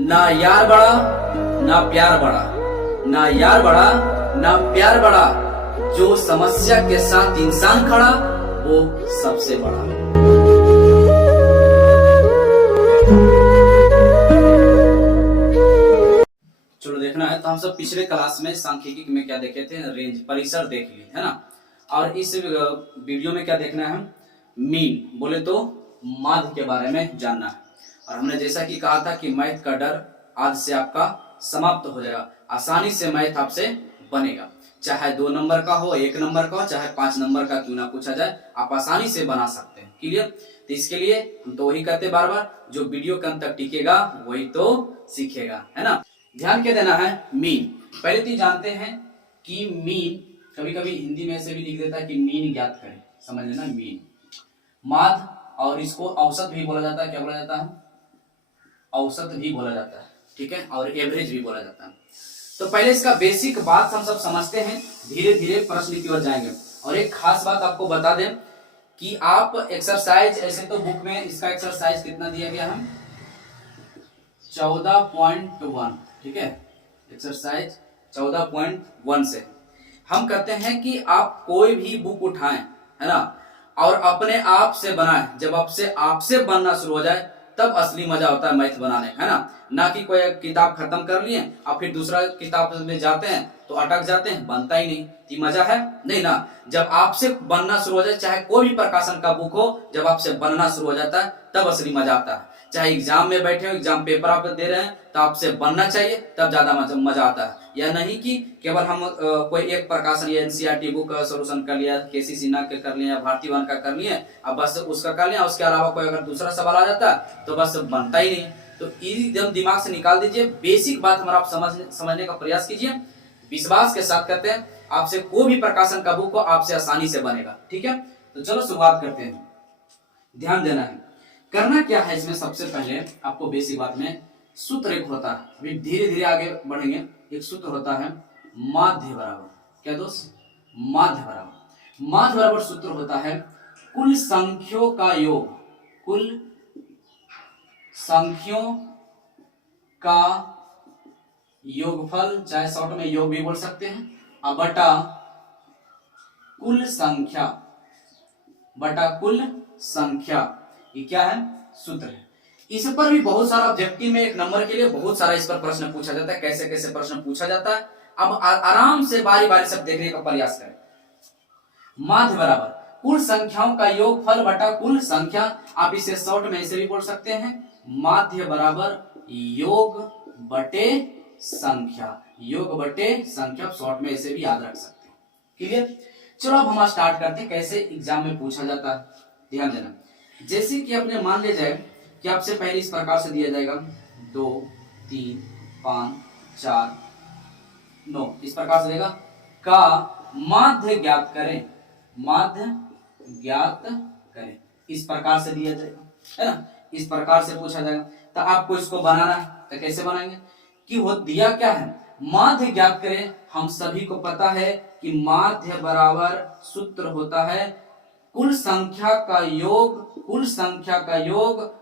ना यार बड़ा ना प्यार बड़ा, ना यार बड़ा ना प्यार बड़ा, जो समस्या के साथ इंसान खड़ा वो सबसे बड़ा। चलो देखना है तो हम सब पिछले क्लास में सांख्यिकी में क्या देखे थे, रेंज परिसर देख लिए है ना। और इस वीडियो में क्या देखना है, मीन बोले तो माध्य के बारे में जानना है। और हमने जैसा कि कहा था कि मैथ का डर आज से आपका समाप्त हो जाएगा, आसानी से मैथ आपसे बनेगा, चाहे 2 नंबर का हो, 1 नंबर का हो, चाहे 5 नंबर का क्यों ना पूछा जाए, आप आसानी से बना सकते हैं। क्लियर? तो इसके लिए हम तो वही कहते बार बार, जो वीडियो के अंत तक टिकेगा वही तो सीखेगा, है ना। ध्यान क्या देना है, मीन। पहले तो जानते हैं कि मीन कभी कभी हिंदी में से भी लिख देता है कि मीन ज्ञात करें, समझ लेना मीन माध्य, और इसको औसत भी बोला जाता है। क्या बोला जाता है? औसत भी बोला जाता है, ठीक है, और एवरेज भी बोला जाता है। तो पहले इसका बेसिक बात हम सब समझते हैं, धीरे धीरे प्रश्न की ओर जाएंगे। और एक खास बात आपको बता दें कि आप एक्सरसाइज, ऐसे तो बुक में इसका एक्सरसाइज कितना दिया गया है, 14.1, ठीक है, एक्सरसाइज 14.1 से हम कहते हैं कि आप कोई भी बुक उठाएं, है ना, और अपने आप से बनाएं। जब आपसे बनना शुरू हो जाए तब असली मजा होता है मैथ बनाने का, है ना कि कोई किताब खत्म कर लिए और फिर दूसरा किताब में जाते हैं तो अटक जाते हैं, बनता ही नहीं, तो मजा है नहीं ना। जब आपसे बनना शुरू हो जाए, चाहे कोई भी प्रकाशन का बुक हो, जब आपसे बनना शुरू हो जाता है तब असली मजा आता है। चाहे एग्जाम में बैठे हो, एग्जाम पेपर आप दे रहे हैं, तो आपसे बनना चाहिए, तब ज्यादा मजा आता है। या नहीं कि केवल हम कोई एक प्रकाशन या एनसीईआरटी बुक का सोल्यूशन कर लिया, केसी सिन्हा के कर लिया, भारती वन का कर लिए, अब बस उसका कर लिया, उसके अलावा कोई अगर दूसरा सवाल आ जाता तो बस बनता ही नहीं। तो एकदम दिमाग से निकाल दीजिए, बेसिक बात हमारा आप समझने का प्रयास कीजिए, विश्वास के साथ कहते हैं आपसे कोई भी प्रकाशन का बुक हो आपसे आसानी से बनेगा, ठीक है। तो चलो शुरुआत करते हैं। ध्यान देना है, करना क्या है इसमें, सबसे पहले आपको बेसिक बात में सूत्र एक होता है, अभी धीरे धीरे आगे बढ़ेंगे। एक सूत्र होता है माध्य बराबर, क्या दोस्त, माध्य बराबर सूत्र होता है कुल संख्यों का योग, कुल संख्यों का योगफल, चाहे शॉर्ट में योग भी बोल सकते हैं, अब बटा कुल संख्या, ये क्या है, सूत्र है। इस पर भी बहुत सारा ऑब्जेक्टिव में 1 नंबर के लिए बहुत सारा इस पर प्रश्न पूछा जाता है। कैसे कैसे प्रश्न पूछा जाता है, अब आराम से बारी बारी सब देखने का प्रयास करें। माध्य बराबर कुल संख्याओं का योगफल बटा कुल संख्या, आप इसे शॉर्ट में ऐसे भी बोल सकते हैं, माध्य बराबर योग बटे संख्या, योग बटे संख्या, शॉर्ट में ऐसे भी याद रख सकते हैं। क्लियर? चलो अब हम स्टार्ट करते हैं कैसे एग्जाम में पूछा जाता है। ध्यान देना, जैसे कि आपने मान लिया जाए कि आपसे पहले इस प्रकार से दिया जाएगा 2 3 5 4 9, इस प्रकार से देगा का माध्य ज्ञात करें, इस प्रकार से दिया जाएगा, है ना, इस प्रकार से पूछा जाएगा। तो आपको इसको बनाना है, तो कैसे बनाएंगे कि वो दिया क्या है, माध्य ज्ञात करें। हम सभी को पता है कि माध्य बराबर सूत्र होता है कुल संख्या का योग,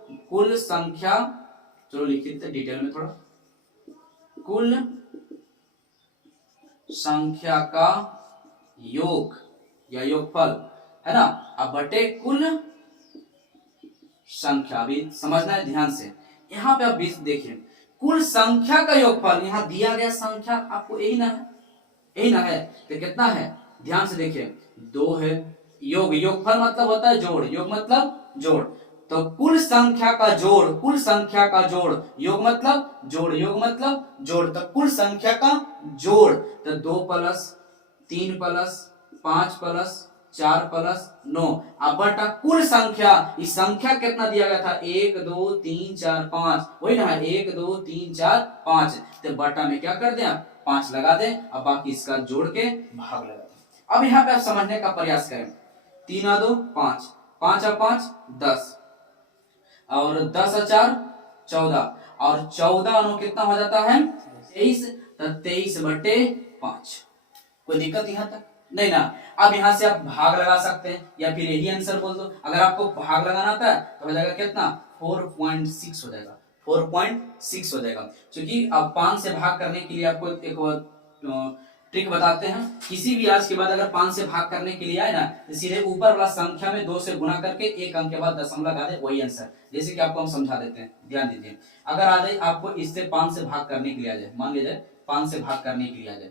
चलो लिख लेते डिटेल में थोड़ा, कुल संख्या का योग या योगफल, है ना, अब बटे कुल संख्या। अभी समझना है ध्यान से, यहाँ पे आप देखिए कुल संख्या का योगफल, यहाँ दिया गया संख्या आपको यही ना है, तो कितना है, ध्यान से देखिए 2 है, योगफल मतलब होता है जोड़, योग मतलब जोड़, तो कुल संख्या का जोड़, योग मतलब जोड़, तो कुल संख्या का जोड़, तो 2 + 3 + 5 + 4 + 9, अब बटा कुल संख्या, इस संख्या कितना दिया गया था, 1 2 3 4 5, वही ना है 1 2 3 4 5, तो बटा में क्या कर दें, 5 लगा दें, अब बाकी इसका जोड़ के भाग लगा दें। अब यहाँ पे आप समझने का प्रयास करें, 3 × 2 5, 5 × 5 10, और 10 × 4 14, और 14 कितना हो जाता है 23, तो 23/5। कोई दिक्कत यहाँ तक नहीं ना। अब यहाँ से आप भाग लगा सकते हैं या फिर यही आंसर बोल दो। अगर आपको भाग लगाना आता है तो हो जाएगा कितना 4.6 हो जाएगा, 4.6 हो जाएगा। क्योंकि अब 5 से भाग करने के लिए आपको एक ट्रिक बताते हैं। किसी भी आज के बाद अगर 5 से भाग करने के लिए आए ना, तो सीधे ऊपर वाला संख्या में 2 से गुणा करके एक अंक के बाद दशमलव लगा दे, वही आंसर। जैसे कि आपको हम समझा देते हैं, ध्यान दीजिए। अगर आ जाए आपको इससे 5 से भाग करने के लिए आ जाए, मान लीजिए 5 से भाग करने के लिए आ जाए,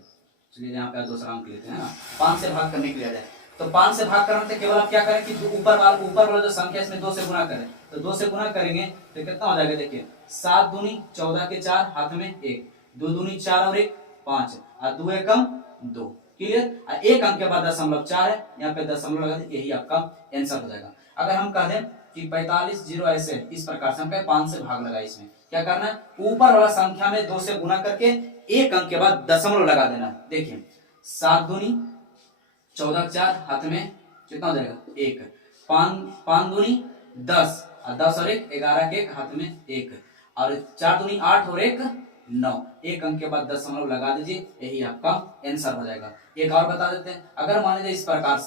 चलिए यहाँ पे दूसरा अंक लेते हैं ना, 5 से भाग करने के लिए आ जाए, तो 5 से भाग करने से केवल आप क्या करें कि ऊपर वाला जो संख्या इसमें 2 से गुणा करें, तो 2 से गुणा करेंगे तो कितना हो जाएगा, देखिए 7 दूनी 14 के 4, हाथ में 1, 2 दूनी 4 और 1 5, और 2 एकम 2, क्लियर। एक अंक के बाद दशमलव 4 है, यहाँ पे दशमलव लगा दें, यही आपका आंसर हो जाएगा। अगर हम कह दें कि 45 0 ऐसे इस प्रकार से हम कहें 5 से भाग लगा, इसमें क्या करना है, ऊपर वाला संख्या में 2 से गुणा करके एक अंक के बाद दशमलव लगा देना। देखिए 7 दूनी 14 के 4, हाथ में कितना हो जाएगा 1, 5 दूनी 10, और 10 और 1 11 के 1, हाथ में 1, और 4 दूनी 8 और 1 9, एक अंक के बाद दशमलव लगा दीजिए, यही आपका आंसर हो जाएगा। एक और बता देते हैं, अगर मान लीजिए इस प्रकार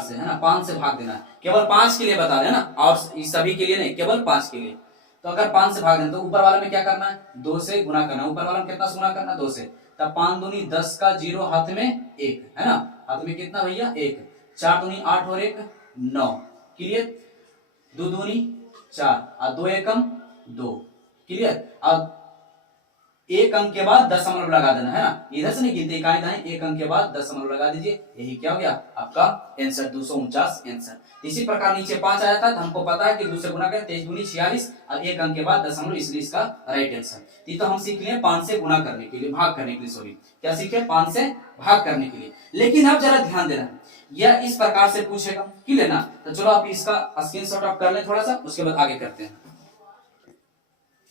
से है ना, 5 से भाग देना है, केवल 5 के लिए बता रहे हैं ना, और इस सभी के लिए नहीं, केवल 5 के लिए। तो अगर 5 से भाग देना, तो ऊपर वाले में क्या करना है, 2 से गुणा करना, ऊपर वाला में कितना से गुणा करना, 2 से, तब 5 दूनी 10 का 0, हाथ में 1 है ना, हाथ में कितना भैया 1, 4 दूनी 8 और 1 9, क्लियर, 2 दूनी 4 और 2 एकम 2, क्लियर। अब एक अंक के बाद दशमलव लगा देना है ना, इधर से नहीं गिनते इकाई दाएं, एक अंक के बाद दशमलव लगा दीजिए, यही क्या हो गया आपका आंसर 249 आंसर। इसी प्रकार नीचे 5 आया था, तो हमको पता है कि 2 से गुणा करें, 23 दूनी 46 और एक अंक के बाद दशमलव, इसलिए इसका राइट आंसर। ये तो हम सीख लिए 5 से गुणा करने के लिए, भाग करने के लिए, सॉरी क्या सीखे, 5 से भाग करने के लिए। लेकिन अब जरा ध्यान देना, यह इस प्रकार से पूछेगा, क्लियर ना। तो चलो आप इसका स्क्रीनशॉट आप कर लें थोड़ा सा, उसके बाद आगे करते हैं।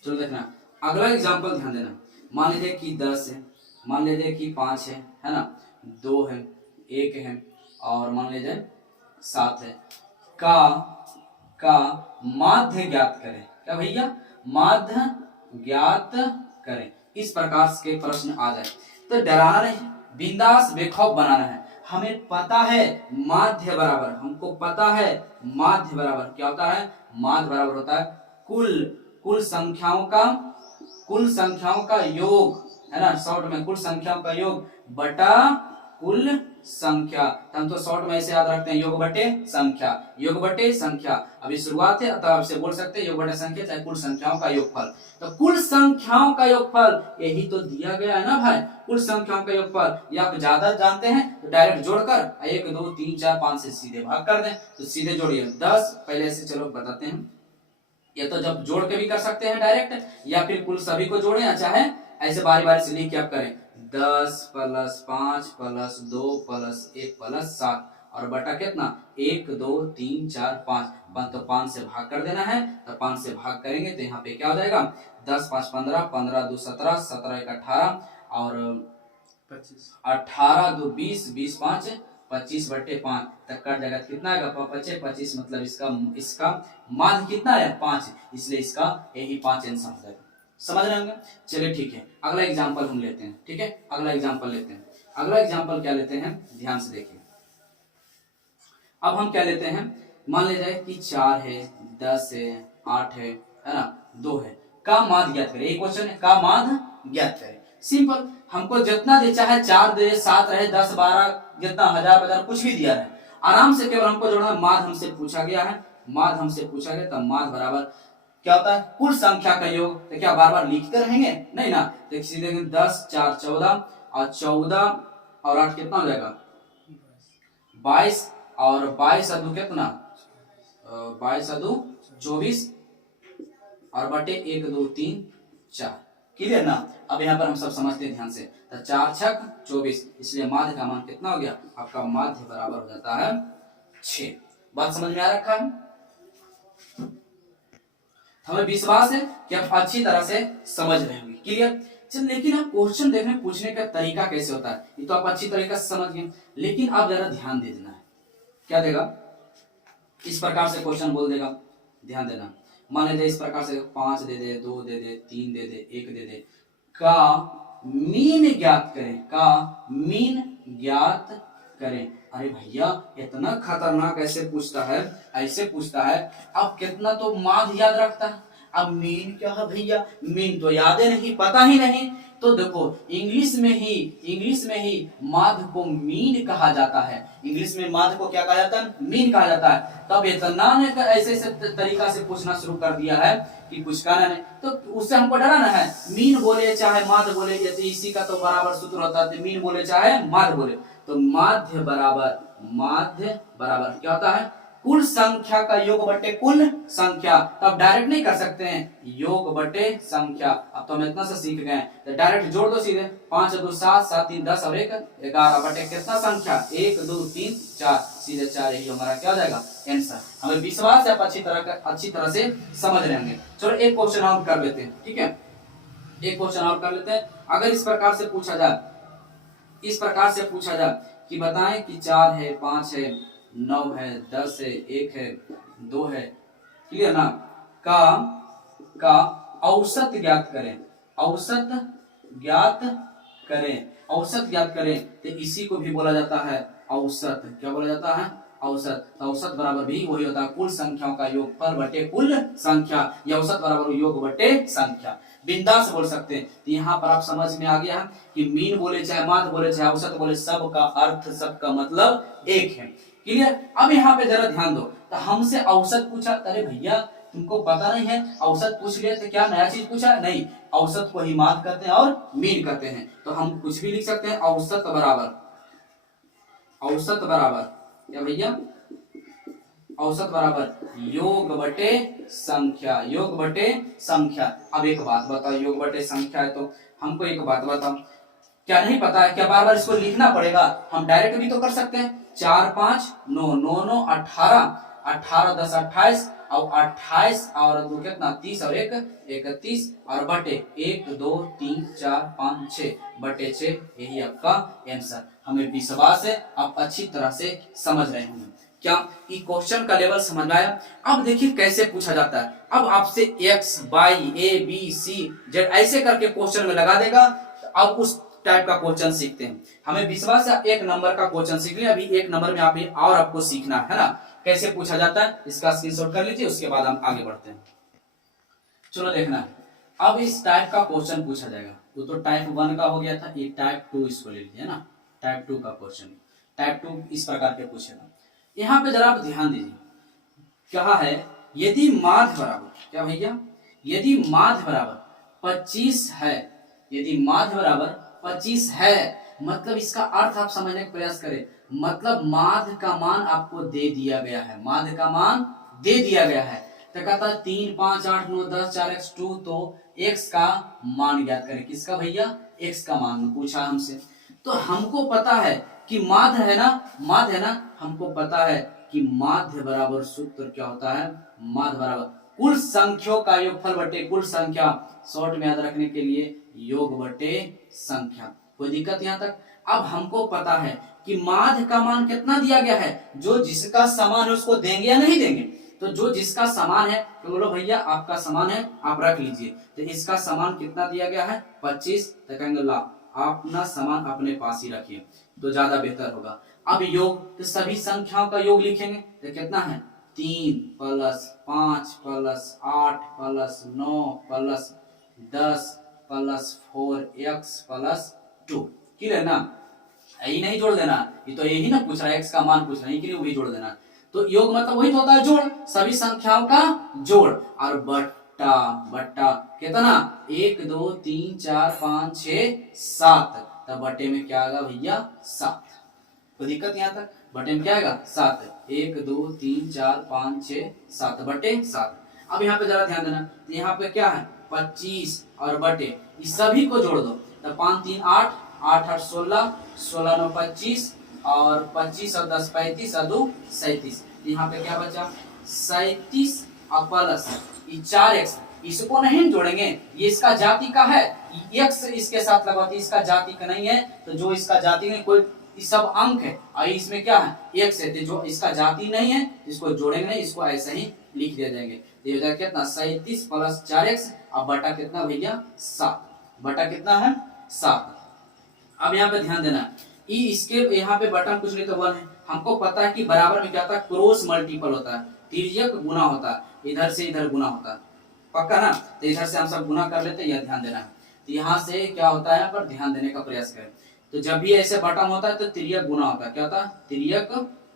चलो देखना अगला एग्जाम्पल, ध्यान देना। मान लीजिए कि 10 है, मान लीजिए कि 5 है ना, 2 है, 1 है, और मान लीजिए 7 है। का माध्य ज्ञात करें, क्या भैया, माध्य ज्ञात करें। इस प्रकार के प्रश्न आ जाए तो डराना नहीं, बिंदास बेखौफ बनाना है। हमें पता है माध्य बराबर, हमको पता है माध्य बराबर क्या होता है, माध्य बराबर होता है कुल संख्याओं का योग, है ना, शॉर्ट में कुल संख्याओं का योग बटा कुल संख्या। हम तो शॉर्ट में ऐसे याद रखते हैं, योग बटे संख्या। अभी शुरुआत है, तब आपसे बोल सकते हैं योग बटे संख्या चाहे कुल संख्याओं का योगफल। तो कुल संख्याओं का योगफल यही तो दिया गया है ना भाई, कुल संख्याओं का योगफल। ये आप ज्यादा जानते हैं तो डायरेक्ट जोड़कर 1 2 3 4 5 से सीधे भाग कर दें, तो सीधे जोड़िए 10। पहले से चलो बताते हैं, या तो जब जोड़ के भी कर सकते हैं डायरेक्ट, या फिर कुल सभी को जोड़े, या चाहे ऐसे बारी बारी से लिख के आप करें 10 + 5 + 2 + 1 + 7, और बटा कितना 1 2 3 4 5, तो 5 से भाग कर देना है। तो 5 से भाग करेंगे तो यहाँ पे क्या हो जाएगा, 10 5 15, 15 2 17, 17 1 18, और 18 2 20, 20 5 25/5 तक कट जाएगा, कितना आएगा 25, मतलब इसका मान कितना है 5, इसलिए इसका यही 5 आंसर हो जाएगा। समझ रहे होंगे, चलिए ठीक है। अगला एग्जांपल हम लेते हैं, ठीक है, अगला एग्जांपल लेते हैं। अगला एग्जांपल क्या लेते हैं, ध्यान से देखिए। अब हम क्या लेते हैं, मान ले जाए कि 4 है, 10 है, 8 है ना, 2 है, का माध्य ज्ञात करें। एक क्वेश्चन है, का माध्य ज्ञात करें। सिंपल, हमको जितना दे, चाहे 4 दे, 7 रहे, 10 12, जितना 1000 कुछ भी दिया है, आराम से केवल हमको जोड़ना। माध्य हमसे पूछा गया है, तो माध्य बराबर क्या होता है, कुल संख्या का योग। तो क्या बार बार लिखते रहेंगे, नहीं ना, तो सीधे 10 4 14, और 14 और 8 कितना हो जाएगा 22, और 22 और 2 कितना 22 और 2 24, और बटे 1 2 3 4, क्लियर ना। अब यहाँ पर हम सब समझते हैं ध्यान से, तो 4 छक 24, इसलिए माध्य का मान कितना हो गया आपका, माध्य बराबर हो जाता है 6। बात समझ में आ रखा है, हमें विश्वास है कि आप अच्छी तरह से समझ रहे होंगे, क्लियर। चल, लेकिन आप क्वेश्चन देखने पूछने का तरीका कैसे होता है, ये तो आप अच्छी तरीके से समझ गए, लेकिन आप जरा ध्यान दे देना है। क्या देगा, इस प्रकार से क्वेश्चन बोल देगा, ध्यान देना। मान लीजिए इस प्रकार से 5 दे दे, 2 दे दे, 3 दे दे, 1 दे दे, का मीन ज्ञात करें, का मीन ज्ञात करें। अरे भैया इतना खतरनाक ऐसे पूछता है, ऐसे पूछता है। अब कितना तो माध्य याद रखता है, अब मीन क्या है भैया, मीन तो याद ही नहीं, पता ही नहीं। तो देखो इंग्लिश में ही माध्य को मीन कहा जाता है। इंग्लिश में माध्य को क्या कहा जाता है, मीन कहा जाता है। तब इतना ने ऐसे ऐसे तरीका से पूछना शुरू कर दिया है कि कुछ कहना नहीं। तो उससे हमको डराना है, मीन बोले चाहे माध्य बोले, यदि इसी का तो बराबर सूत्र होता है, मीन बोले चाहे माध्य बोले। तो माध्य बराबर क्या होता है, कुल संख्या का योग बटे कुल संख्या। तो अब डायरेक्ट नहीं कर सकते हैं, योग बटे संख्या। अब तो हम इतना से सीख गए, तो डायरेक्ट जोड़ दो सीधे, 5 2 7 7 3 10 और 1 11 बटे कितना संख्या 1 2 3 4, सीधे 4, यही हमारा क्या हो जाएगा आंसर। हमें विश्वास है आप अच्छी तरह से समझ लेंगे। चलो एक क्वेश्चन और कर लेते हैं, ठीक है, एक क्वेश्चन और कर लेते हैं। अगर इस प्रकार से पूछा जाए कि बताएं कि 4 है, 5 है, 9 है, 10 है, 1 है, 2 है, क्लियर ना, का औसत ज्ञात करें, औसत ज्ञात करें। तो इसी को भी बोला जाता है औसत। क्या बोला जाता है, औसत। तो औसत बराबर भी वही होता है कुल संख्याओं का योगफल बटे कुल संख्या, या औसत बराबर योग बटे संख्या। बिंदास बोल सकते हैं। तो यहाँ पर आप समझ में आ गया है कि मीन बोले चाहे माध्य बोले चाहे औसत बोले, सबका अर्थ सबका मतलब एक है। क्लियर। अब यहाँ पे जरा ध्यान दो, तो हमसे औसत पूछा, अरे भैया तुमको पता नहीं है, औसत पूछ लिया तो क्या नया चीज पूछा, नहीं, औसत को ही माध्य कहते हैं और मीन कहते हैं। तो हम कुछ भी लिख सकते हैं, औसत बराबर क्या भैया, औसत बराबर योग बटे संख्या, योग बटे संख्या। अब एक बात बताओ, योग बटे संख्या है तो हमको एक बात बताओ, क्या नहीं पता है, क्या बार बार इसको लिखना पड़ेगा, हम डायरेक्ट भी तो कर सकते हैं। 4 5 9 9 9 18, 18 10 28 और 28 और 2 कितना 30 और 1 31 और बटे 1 2 3 4 5 6 बटे 6, यही आपका आंसर। हमें विश्वास है आप अच्छी तरह से समझ रहे होंगे। क्या ये क्वेश्चन का लेवल समझ में आया। अब देखिए कैसे पूछा जाता है। अब आपसे x y a b c z ऐसे करके क्वेश्चन में लगा देगा। अब उस टाइप का क्वेश्चन सीखते हैं। हमें विश्वास है एक नंबर का क्वेश्चन सीख लिया, अभी एक नंबर में आप और आपको सीखना है ना, कैसे पूछा जाता है। इसका स्क्रीनशॉट कर लीजिए, उसके बाद हम आगे बढ़ते हैं। चलो देखना, अब इस टाइप का क्वेश्चन पूछा जाएगा। वो तो टाइप 1 का हो गया था, ये टाइप 2 इसको ले लीजिए ना, टाइप 2 का क्वेश्चन। टाइप 2 इस प्रकार के पूछेगा। यहाँ पे जरा आप ध्यान दीजिए, क्या है, यदि माध्य बराबर, क्या भैया, यदि माध्य बराबर 25 है, यदि माध्य बराबर 25 है, मतलब इसका अर्थ आप समझने का प्रयास करें, मतलब माध्य का मान आपको दे दिया गया है, माध्य का मान दे दिया गया है। तो कहता है 3 5 8 9 10 4 x 2, तो x का मान ज्ञात करें। किसका भैया, x का मान पूछा हमसे। तो हमको पता है कि माध्य है ना, हमको पता है कि माध्य बराबर सूत्र क्या होता है, माध्य बराबर कुल संख्याओं का योगफल बटे कुल संख्या। शॉर्ट में याद रखने के लिए योग बटे संख्या। कोई दिक्कत यहाँ तक। अब हमको पता है कि माध्य का मान कितना दिया गया है, जो जिसका समान है उसको देंगे या नहीं देंगे। तो जो जिसका समान है तो बोलो भैया आपका समान है, आप रख लीजिए। तो इसका समान कितना दिया गया है 25, तो कहेंगे ला आप ना समान अपने पास ही रखिए तो ज्यादा बेहतर होगा। अब योग, तो सभी संख्याओं का योग लिखेंगे तो कितना है 3 plus 5 plus 8 plus 9 plus 10 plus 4x plus 2, clear ना। यही नहीं जोड़ देना, ये तो यही ना पूछ रहा है, x का मान पूछ रहा है, यही वही जोड़ देना। तो योग मतलब वही तो होता है जोड़, सभी संख्याओं का जोड़। और बट्टा कितना 1 2 3 4 5 6 7, तब बटे में क्या आएगा भैया 7। कोई दिक्कत यहाँ तक, बटे में क्या आएगा 7, 1 2 3 4 5 6 7 बटे 7। अब यहाँ पे जरा ध्यान देना, तो यहाँ पे क्या है 25 और बटे, इस सभी को जोड़ दो, तो 5 3 8 8 8 16 16 9 25 और 25 और 10 35 और 2 37। यहाँ पे क्या बचा 37 और प्लस 4x, इसको नहीं जोड़ेंगे, ये इसका जाति का है, x इसके साथ लगवाती, इसका जाति का नहीं है। तो जो इसका जाति नहीं, कोई सब अंक है और इसमें क्या है x है, तो जो इसका जाति नहीं है इसको जोड़ेंगे नहीं, इसको ऐसे ही लिख दिया जाएंगे। ये हो जाएगा कितना 37 प्लस 4x और बटा कितना भैया 7, बटा कितना है 7। अब यहाँ पे ध्यान देना, इसके यहाँ पे बटन कुछ नहीं तो 1 है, हमको पता है कि बराबर में क्या होता है, क्रॉस मल्टीपल होता है, तिर्यक गुना होता है, इधर से इधर गुना होता है, पक्का ना। तो इधर से हम सब गुना कर लेते हैं, यह ध्यान देना है। तो यहाँ से क्या होता है, यहाँ पर ध्यान देने का प्रयास करें। तो जब भी ऐसे बटन होता है तो तिर्यक गुना होता है, क्या होता है, तिर्यक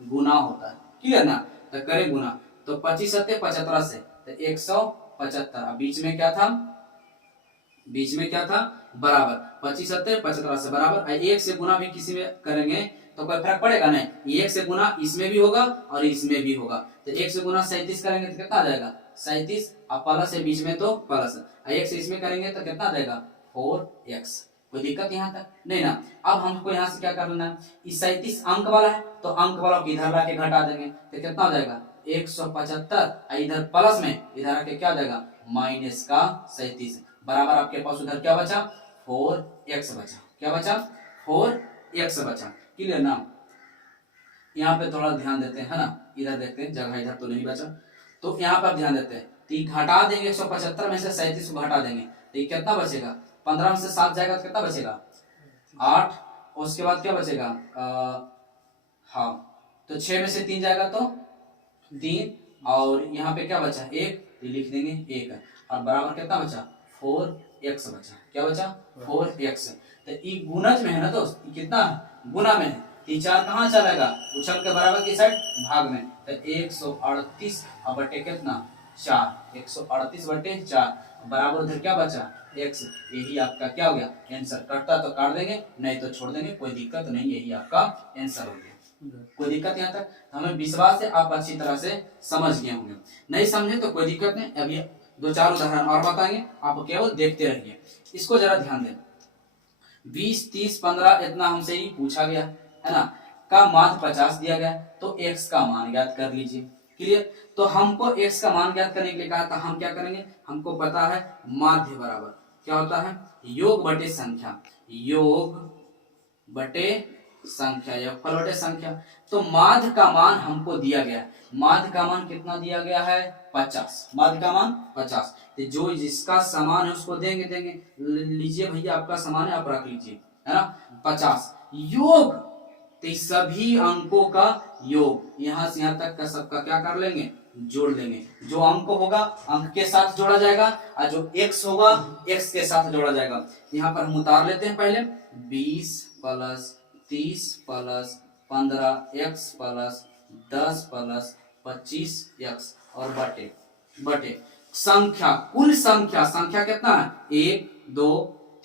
गुना होता है, क्लियर ना। तो करें गुना, तो 25 सत्ते 75 से, तो 175। बीच में क्या था, बीच में क्या था, बराबर, 25 सत्ते 75 से बराबर। एक से गुना भी किसी में करेंगे तो कोई फर्क पड़ेगा नहीं, एक से गुना इसमें भी होगा और इसमें भी होगा। तो एक से गुना 37 करेंगे तो कितना आ जाएगा, 37, अब प्लस है बीच में तो प्लस, एक से इसमें करेंगे तो कितना आ जाएगा, 4x। कोई दिक्कत यहाँ तक नहीं ना। अब हमको यहाँ से क्या कर लेना है, इस 37 अंक वाला है तो अंक वाला को इधर लाके घटा देंगे तो कितना हो जाएगा, 175। इधर प्लस में इधर आके क्या आ जाएगा, माइनस का 37, बराबर आपके पास उधर क्या बचा, 4x बचा, क्या बचा, 4x बचा, क्लियर ना। यहाँ पे थोड़ा ध्यान देते हैं, है ना, इधर देखते हैं, जगह इधर तो नहीं बचा, तो यहाँ पर ध्यान देते हैं। तो घटा देंगे 175 में से 37 को घटा देंगे तो ये कितना बचेगा, 15 में से 7 जाएगा तो कितना बचेगा, 8। उसके बाद क्या बचेगा, हाँ, तो 6 में से 3 जाएगा तो 3, और यहाँ पे क्या बचा, 1, तो लिख देंगे 1, और बराबर कितना बचा, 4x बचा, क्या बचा, 4x। तो ये गुणज में है ना दोस्त, कितना गुना में है, 4 कहाँ चलेगा, उछल के बराबर की साइड भाग में, तो 138 बटे कितना, 4, 138 बटे 4, बराबर उधर क्या बचा, x। यही आपका क्या हो गया आंसर। कटता तो काट देंगे, नहीं तो छोड़ देंगे, कोई दिक्कत नहीं, यही आपका आंसर हो गया। कोई दिक्कत यहाँ तक, हमें विश्वास है आप अच्छी तरह से समझ गए होंगे। नहीं समझे तो कोई दिक्कत नहीं, अभी 2-4 उदाहरण और बताएंगे, आप केवल देखते रहिए। इसको जरा ध्यान दें, 20, 30, 15 इतना हमसे ही पूछा गया है ना, का मान 50 दिया गया, तो x का मान ज्ञात कर लीजिए, क्लियर। तो हमको x का मान ज्ञात करने के लिए कहा था, हम क्या करेंगे, हमको पता है माध्य बराबर क्या होता है, योग बटे संख्या, योग बटे संख्या, योगफल बटे संख्या। तो माध्य का मान हमको दिया गया है, माध्य का मान कितना दिया गया है, 50, माध्य का मान 50। तो जो जिसका समान है उसको देंगे, लीजिए भैया आपका समान है, आप रख लीजिए, है ना, 50। योग, तो सभी अंकों का योग, यहाँ से यहाँ तक का सबका क्या कर लेंगे, जोड़ लेंगे। जो अंक होगा अंक के साथ जोड़ा जाएगा, और जो x होगा x के साथ जोड़ा जाएगा। यहाँ पर हम उतार लेते हैं पहले, 20 plus 30 plus 15x plus 10 plus 25x और बटे बटे संख्या, कुल संख्या, संख्या कितना है, 1 2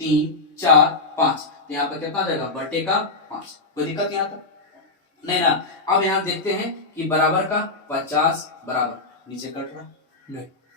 3 4 5, तो यहाँ पर कितना जाएगा, बटे का 5। कोई दिक्कत यहाँ तक नहीं ना। अब यहाँ देखते हैं कि बराबर का 50 बराबर, नीचे कट रहा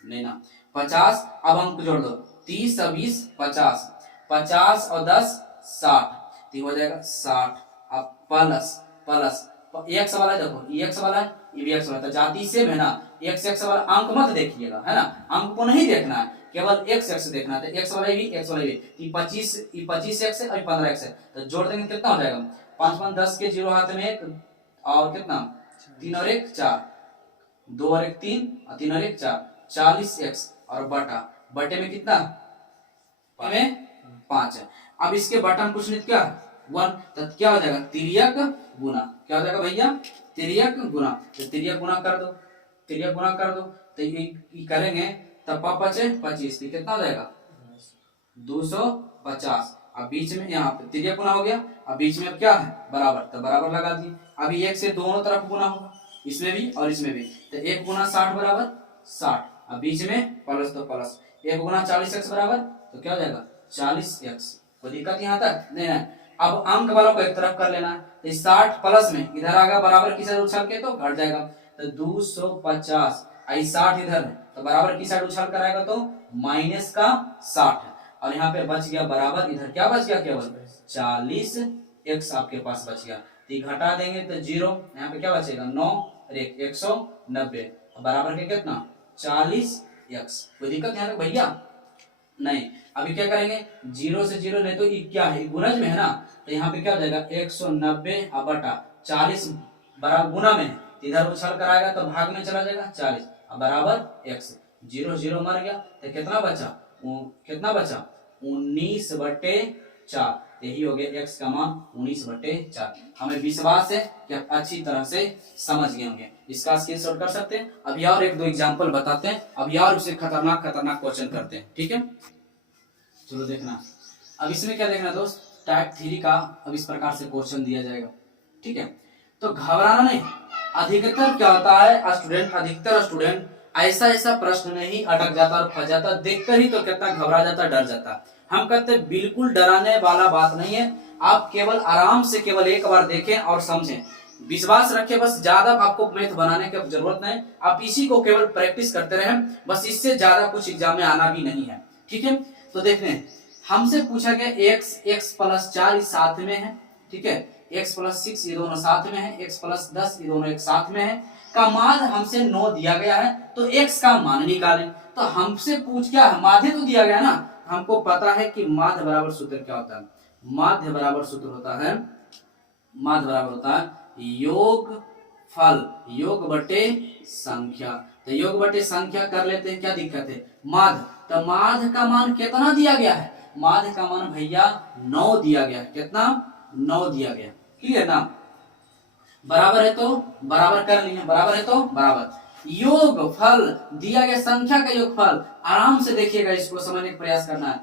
नहीं ना, 50। अब अंक जोड़ दो, 30 और 20 50, 50 और 10 60, तो हो जाएगा 60। अब प्लस प्लस एक्स वाला देखो, ये एक्स वाला है, ये भी एक्स वाला है, तो जाति सेम है ना, एक्स एक्स वाला अंक मत देखिएगा, है ना, अंक को नहीं देखना है, केवल एक्स एक्स देखना है। तो एक्स वाला भी एक्स वाला भी, 25 एक्स है और 15 एक्स है, तो जोड़ देंगे कितना हो जाएगा, 5 5 10 के 0 हाथ में 1 और कितना 3 और 1 4, 2 और 1 3 और 3 और 1 4, 40 एक्स और बटा बटे में कितना में 5 है। अब इसके बटा में कुछ नहीं क्या 1, तो क्या हो जाएगा, तिर्यक गुना, क्या हो जाएगा भैया, तिर्यक गुना। तो तिर्यक गुना कर दो, तिर्यक गुना कर दो, तो ये करेंगे तब 5 5 25, कितना हो जाएगा 250। अब बीच में यहाँ पे तिर्यक गुना हो गया, अब बीच में अब क्या है बराबर, तो बराबर लगा दिए। अभी एक से दोनों तरफ गुना होगा, इसमें भी और इसमें भी, तो 1 गुना 60 बराबर 60, अब बीच में प्लस तो प्लस, 1 गुना 40 एक्स बराबर, तो क्या हो जाएगा 40 एक्स। कोई दिक्कत यहाँ तक नहीं है। अब अंक वालों को एक तरफ कर लेना है, 60 प्लस में इधर आगा बराबर की साइड उछल के तो घट जाएगा, तो 250, 60 इधर है तो बराबर की साइड उछल कर आएगा तो माइनस का 60 है, और यहाँ पे बच गया बराबर, इधर क्या बच गया केवल 40 एक्स आपके पास बच गया। तो घटा देंगे तो 0, यहाँ पे क्या बचेगा 9 और 190, बराबर के कितना 40 एक्स। कोई दिक्कत यहाँ तक भैया नहीं। अभी क्या करेंगे, 0 से 0 नहीं तो ये क्या है गुणज में है ना, तो यहाँ पे क्या हो जाएगा 190 बटा 40 बराबर गुना में है, इधर उछल कर आएगा तो भाग में चला जाएगा 40 बराबर x। 0 0 मर गया तो कितना बचा, कितना बचा 19 बटे 4, यही हो गया x का मान 19/4। हमें विश्वास है कि आप अच्छी तरह से समझ गए होंगे। इसका स्क्रीनशॉट कर सकते हैं। अभी और एक दो एग्जांपल बताते हैं, अभी और उससे खतरनाक खतरनाक क्वेश्चन करते हैं, ठीक है। चलो देखना, अब इसमें क्या देखना दोस्त, टाइप 3 का अब इस प्रकार से क्वेश्चन दिया जाएगा, ठीक है। तो घबराना नहीं, अधिकतर क्या होता है अधिकतर स्टूडेंट ऐसा ऐसा प्रश्न में ही अटक जाता और फंस जाता, देखकर ही तो कितना घबरा जाता, डर जाता। हम कहते हैं बिल्कुल डराने वाला बात नहीं है, आप केवल आराम से केवल एक बार देखें और समझें, विश्वास रखें, बस ज्यादा आपको मैथ बनाने की जरूरत नहीं, आप इसी को केवल प्रैक्टिस करते रहें, बस इससे ज्यादा कुछ एग्जाम में आना भी नहीं है, ठीक है। तो देखते हैं, हमसे पूछा गया x+4 इस साथ में है, ठीक है, x+6 ये दोनों साथ में है, x+10 ये दोनों एक साथ में है, का मान हमसे 9 दिया गया है, तो x का मान निकालें। तो हमसे पूछ क्या, माध्य तो दिया गया ना, हमको पता है कि माध्य बराबर सूत्र क्या होता है, माध्य बराबर सूत्र होता है, माध्य बराबर होता है योगफल योग बटे संख्या। तो योग बटे संख्या कर लेते हैं, क्या दिक्कत है, माध्य, तो माध्य का मान कितना दिया गया है, माध्य का मान भैया 9 दिया गया है, कितना 9 दिया गया, क्लियर ना। बराबर है तो बराबर कर लिए, बराबर है तो बराबर, योगफल दिया गया संख्या का योगफल, आराम से देखिएगा, इसको समझने का प्रयास करना है,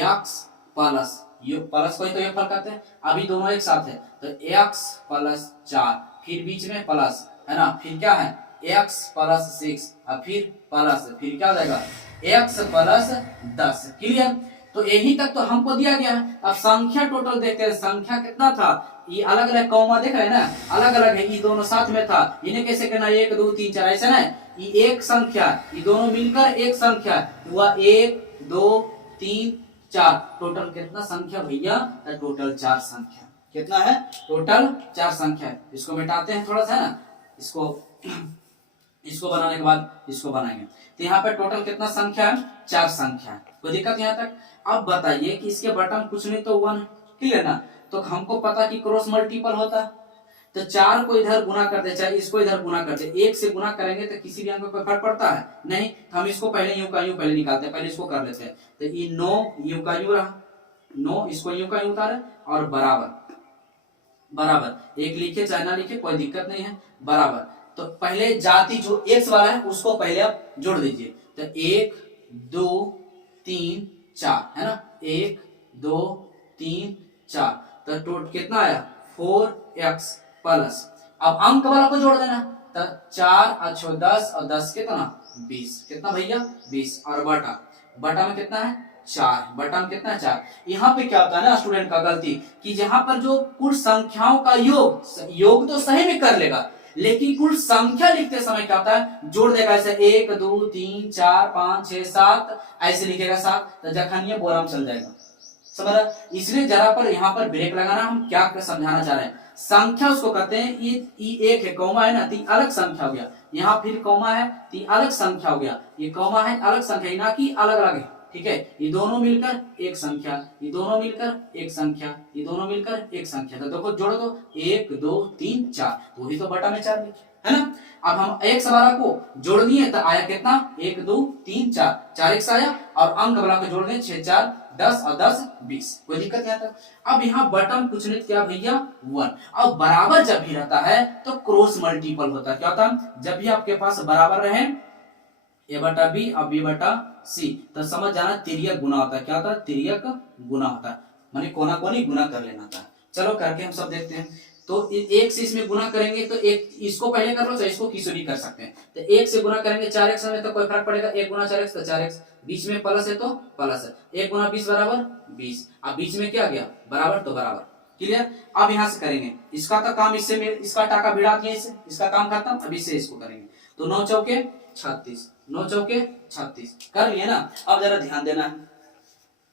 x प्लस प्लस को ही तो योगफल कहते हैं, अभी दोनों एक साथ है, तो x+4 फिर बीच में प्लस है ना, फिर क्या है x+6 और फिर प्लस, फिर क्या हो जाएगा x+10, क्लियर। तो यही तक तो हमको दिया गया है। अब संख्या टोटल देखते हैं, संख्या कितना था, ये अलग अलग कौमा देख रहे हैं ना, अलग अलग है, ये दोनों साथ में था, इन्हें कैसे करना, 1 2 3 4 ऐसे ना, ये एक संख्या, ये दोनों मिलकर एक संख्या हुआ, 1 2 3 4, टोटल कितना संख्या भैया, टोटल 4 संख्या, कितना है टोटल 4 संख्या है। इसको मिटाते हैं थोड़ा सा है ना, इसको बनाने के बाद इसको बनाएंगे, तो यहाँ पे टोटल कितना संख्या है, 4 संख्या है, कोई दिक्कत यहाँ तक। अब बताइए कि इसके बटन कुछ नहीं तो 1, क्लियर ना, तो हमको पता कि क्रॉस मल्टीपल होता है, तो 4 को इधर गुना करते, चाहे इसको इधर गुना करते, 1 से गुना करेंगे तो किसी भी अंक पर फर्क पड़ता है नहीं, हम इसको पहले यूं का यूं पहले निकालते हैं, पहले इसको कर लेते हैं, तो ये 9 यूं का यूं रहा, 9 इसको यूं का यूं उतारे और बराबर, बराबर एक लिखे चाहे ना लिखे कोई दिक्कत नहीं है, बराबर। तो पहले जाति जो x वाला है उसको पहले आप जोड़ दीजिए, तो 1 2 3 4 है ना, 1 2 3 4, तो टोटल कितना आया 4x प्लस, अब अंक वाला को जोड़ देना, तो 4 अच्छो 10 और 10 कितना 20, कितना भैया 20, और बटा, बटा में कितना है 4, बटा में कितना 4। यहाँ पे क्या होता है ना स्टूडेंट का गलती, कि जहां पर जो कुल संख्याओं का योग तो सही में कर लेगा, लेकिन कुल संख्या लिखते समय क्या होता है, जोड़ देगा, ऐसे 1 2 3 4 5 6 7 ऐसे लिखेगा 7, तो जखन ये बोराम चल जाएगा, समझ। इसलिए जरा पर यहाँ पर ब्रेक लगाना, हम क्या समझाना चाह रहे हैं, संख्या उसको कहते हैं, ये एक है कौमा है ना, तो अलग संख्या हो गया, यहाँ फिर कौमा है तो अलग संख्या हो गया, ये कौमा है अलग संख्या, ना कि अलग अलग है, ठीक है, ये दोनों मिलकर एक संख्या, ये दोनों मिलकर एक संख्या, ये दोनों मिलकर एक संख्या, तो देखो जोड़ो तो 1 2 3 4, तो वही तो बटा में 4 लिखे है ना। अब हम x वाला को जोड़ दिए तो आया कितना 1 2 3 4, 4x आया, और अंक वाला को जोड़ दें 6 4 10 और 10 20, कोई दिक्कत नहीं आता। अब यहाँ बटन कुछ नहीं क्या भैया 1, अब बराबर जब भी रहता है तो क्रॉस मल्टीपल होता है, क्या होता है, जब भी आपके पास बराबर रहे a बटा b और b बटा c, तो समझ जाना तिर्यक गुना होता है, क्या होता है तिर्यक गुना होता है, माने कोना कोनी गुना कर लेना था। चलो करके हम सब देखते हैं, तो एक से इसमें गुना करेंगे तो एक इसको पहले कर लो, तो इसको किसी भी कर सकते हैं, तो एक से गुना करेंगे 4x में तो कोई फर्क पड़ेगा, 1 गुना 4x तो 4x, बीच में प्लस है तो प्लस है, 1 गुना 20 बराबर 20, अब बीच में क्या गया बराबर तो बराबर, क्लियर। अब यहाँ से करेंगे, इसका तो काम इससे इसका टाका भिड़ा दिया, इससे इसका काम खत्म, अब इससे इसको करेंगे, तो 9 चौके 36, 9 चौके 36 कर लिए ना। अब जरा ध्यान देना है,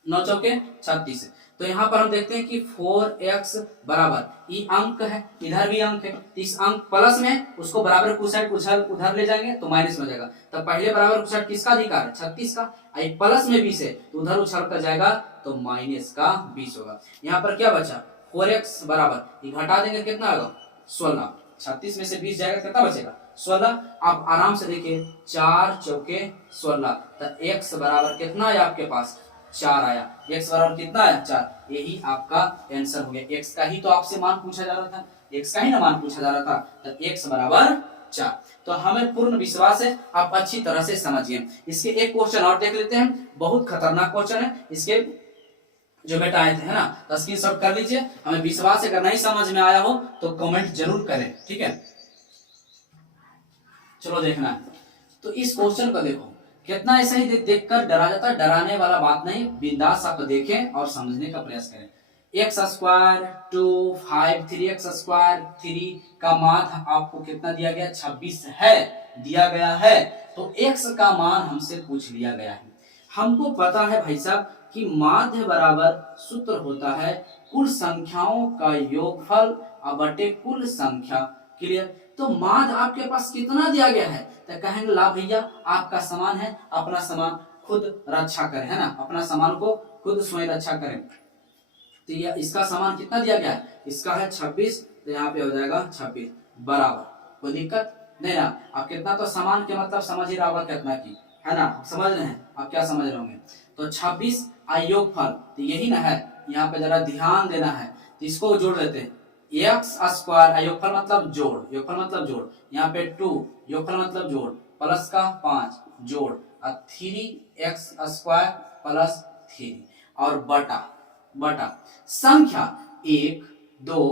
9 चौके 36, तो यहाँ पर हम देखते हैं कि 4x बराबर ये अंक है, इधर भी अंक है, इस अंक प्लस में उसको बराबर कुछ साइड उधर ले जाएंगे तो माइनस में जाएगा, तो पहले बराबर कुछ साइड किसका अधिकार है 36 का, प्लस में 20 है तो उधर उछल कर जाएगा तो माइनस का 20 होगा। यहाँ पर क्या बचा 4x बराबर, ये घटा देंगे कितना होगा 16, 36 में से 20 जाएगा कितना बचेगा 16। आप आराम से देखिए 4 चौके 16, तो x बराबर कितना है आपके पास 4 आया। x बराबर कितना आया 4। यही आपका आंसर हो गया। x का ही तो आपसे मान पूछा जा रहा था, x का ही ना मान पूछा जा रहा था, तो x बराबर 4। तो हमें पूर्ण विश्वास है आप अच्छी तरह से समझिए। इसके एक क्वेश्चन और देख लेते हैं, बहुत खतरनाक क्वेश्चन है इसके जो बेटा आए थे, है ना, तो स्क्रीनशॉट कर लीजिए। हमें विश्वास है अगर नहीं समझ में आया हो तो कमेंट जरूर करें, ठीक है। चलो देखना है, तो इस क्वेश्चन को देखो, कितना ऐसा ही देखकर डरा जाता है, डराने वाला बात नहीं, बिंदास आप देखें और समझने का प्रयास करें। एक्स स्क्वायर 2 5 3x स्क्वायर 3 का मान आपको कितना दिया गया 26 है, दिया गया है। तो x का मान हमसे पूछ लिया गया है। हमको पता है भाई साहब कि माध्य बराबर सूत्र होता है कुल संख्याओं का योगफल बटे कुल संख्या। क्लियर। तो माध्य आपके पास कितना दिया गया है, तो कहेंगे ला भैया आपका सामान है, अपना सामान खुद रक्षा करें, है ना, अपना सामान को खुद स्वयं रक्षा करें। तो ये इसका सामान कितना दिया गया है, इसका है 26, तो यहाँ पे हो जाएगा 26 बराबर, कोई दिक्कत नहीं ना। आप कितना तो सामान के मतलब समझ ही रहा होगा कितना की, है ना, समझ रहे हैं आप, क्या समझ रहे होंगे। तो 26 योगफल, तो यही ना है, यहाँ पे जरा ध्यान देना है, तो इसको जोड़ देते हैं। एक्स स्क्वायर योगफल मतलब जोड़, योगफल मतलब जोड़, यहाँ पे 2 योगफल मतलब जोड़, प्लस का 5 जोड़, और 3x स्क्वायर प्लस 3 और बटा बटा संख्या 1 2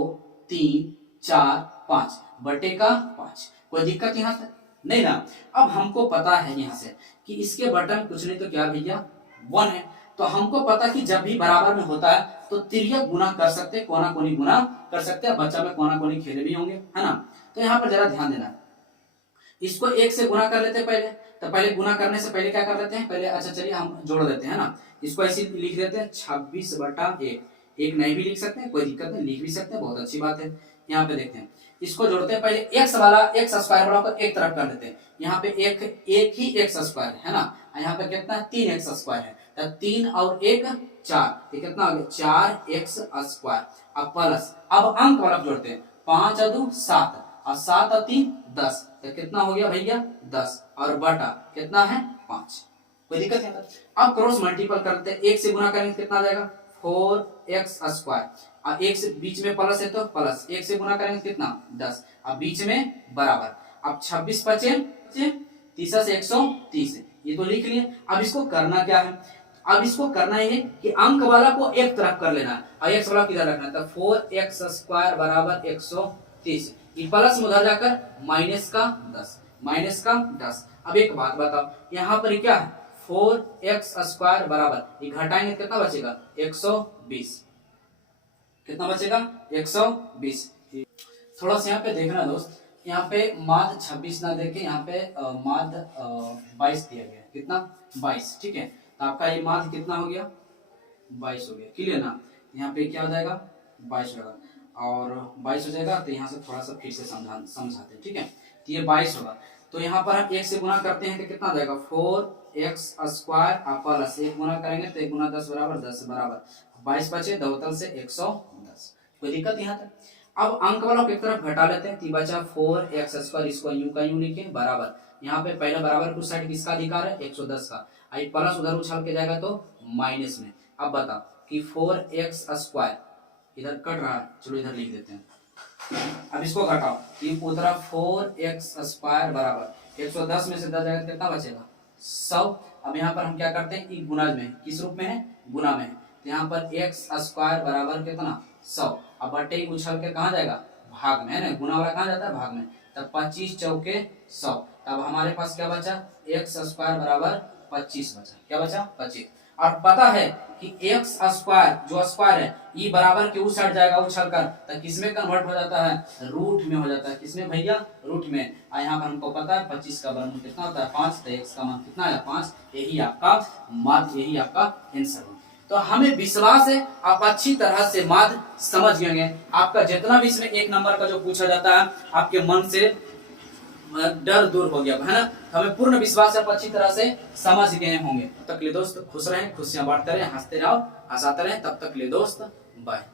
3 4 5 बटे का 5। कोई दिक्कत यहाँ से नहीं ना। अब हमको पता है यहाँ से कि इसके बटन कुछ नहीं तो क्या भैया 1 है। तो हमको पता कि जब भी बराबर में होता है तो तिर्यक गुना कर सकते, कोना कोनी गुना कर सकते हैं, बच्चा में कोना कोनी खेले भी होंगे, है ना। तो यहाँ पर जरा ध्यान देना, इसको 1 से गुना कर लेते हैं पहले। तो पहले गुना करने से पहले क्या कर लेते हैं, पहले अच्छा चलिए हम जोड़ देते हैं ना, इसको ऐसे लिख देते हैं 26 बटा 1। एक नहीं भी लिख सकते हैं, कोई दिक्कत नहीं, लिख भी सकते हैं, बहुत अच्छी बात है। यहाँ पे देखते हैं, इसको जोड़ते हैं पहले, x वाला x स्क्वायर वाला को एक तरफ कर देते हैं। यहाँ पे एक ही x स्क्वायर है ना, यहाँ पे कितना 3x स्क्वायर है, तो 3 और 1 4, ये कितना हो गया 4x स्क्वायर। अब प्लस, अब अंक वाला जोड़ते हैं, 5 और 2 7 और 7 और 3 10, तो कितना हो गया भैया 10 और बटा कितना है 5। कोई दिक्कत है। अब क्रॉस मल्टीपल करते हैं, 1 से गुना करेंगे कितना आ जाएगा 4x स्क्वायर, और 1 से बीच में प्लस है तो प्लस, 1 से गुना करेंगे कितना 10, अब बीच में बराबर। अब 26 बचे 30 से 130, ये तो लिख लिए। अब इसको करना क्या है, अब इसको करना है कि अंक वाला को एक तरफ कर लेना है और x वाला किधर रखना है, तो 4x स्क्वायर बराबर 130, ये प्लस में उधर जाकर माइनस का 10, माइनस का 10। अब एक बात बताओ, यहाँ पर क्या है 4x स्क्वायर बराबर, ये घटाएंगे कितना बचेगा 120, कितना बचेगा 120। थोड़ा सा यहाँ पे देखना दोस्त, यहाँ पे माध्य 26 ना देके यहाँ पे माध्य 22 दिया गया, कितना 22, ठीक है। तो आपका ये माध्य कितना हो गया 22 हो गया, क्लियर ना। यहाँ पे क्या हो जाएगा 22 होगा, और 22 हो जाएगा, तो यहाँ से थोड़ा सा फिर से समझाते हैं, ठीक है। तो ये 22 होगा, तो यहाँ पर हम 1 से गुना करते हैं तो कितना हो जाएगा 4x स्क्वायर प्लस 1 गुना करेंगे तो 1 गुना 10 बराबर 10 बराबर 22 बचे, दो से 110। कोई दिक्कत यहाँ तक। अब अंक वालों की तरफ घटा लेते हैं, बचा 4x स्क्वायर, इसको यूं का यूं लिखें बराबर, यहाँ पे पहले बराबर कुछ साइड किसका अधिकार है 110 का, आई प्लस उधर उछाल के जाएगा तो माइनस में। अब बताओ कि 4x स्क्वायर इधर कट रहा है, चलो इधर लिख देते हैं। अब इसको घटाओ, ये पूरा 4x स्क्वायर बराबर 110 में से 10 जाएगा कितना बचेगा 100। अब यहाँ पर हम क्या करते हैं, गुना में, किस रूप में है गुना में है, तो यहाँ पर x स्क्वायर बराबर कितना 100। अब बटे उछल के कहाँ जाएगा भाग में, है ना, गुना वाला कहाँ जाता है भाग में, तब 25 चौके 100। अब हमारे पास क्या बचा x स्क्वायर बराबर 25 बचा, क्या बचा 25। और पता है कि x स्क्वायर जो स्क्वायर है ये बराबर के उस साइड जाएगा उछल कर, तो किसमें कन्वर्ट हो जाता है रूट में हो जाता है, किसमें भैया रूट में। यहाँ पर हमको पता है 25 का वर्गमूल कितना होता है 5, तो x का मान कितना है 5, यही आपका माध्य, यही आपका आंसर। तो हमें विश्वास है आप अच्छी तरह से माध्य समझ गए। आपका जितना भी इसमें 1 नंबर का जो पूछा जाता है आपके मन से डर दूर हो गया, है ना। हमें पूर्ण विश्वास है आप अच्छी तरह से समझ गए होंगे। तब तक ले दोस्त खुश रहें, खुशियां बांटते रहें, हंसते रहो, हंसाते रहें। तब तक ले दोस्त बाय।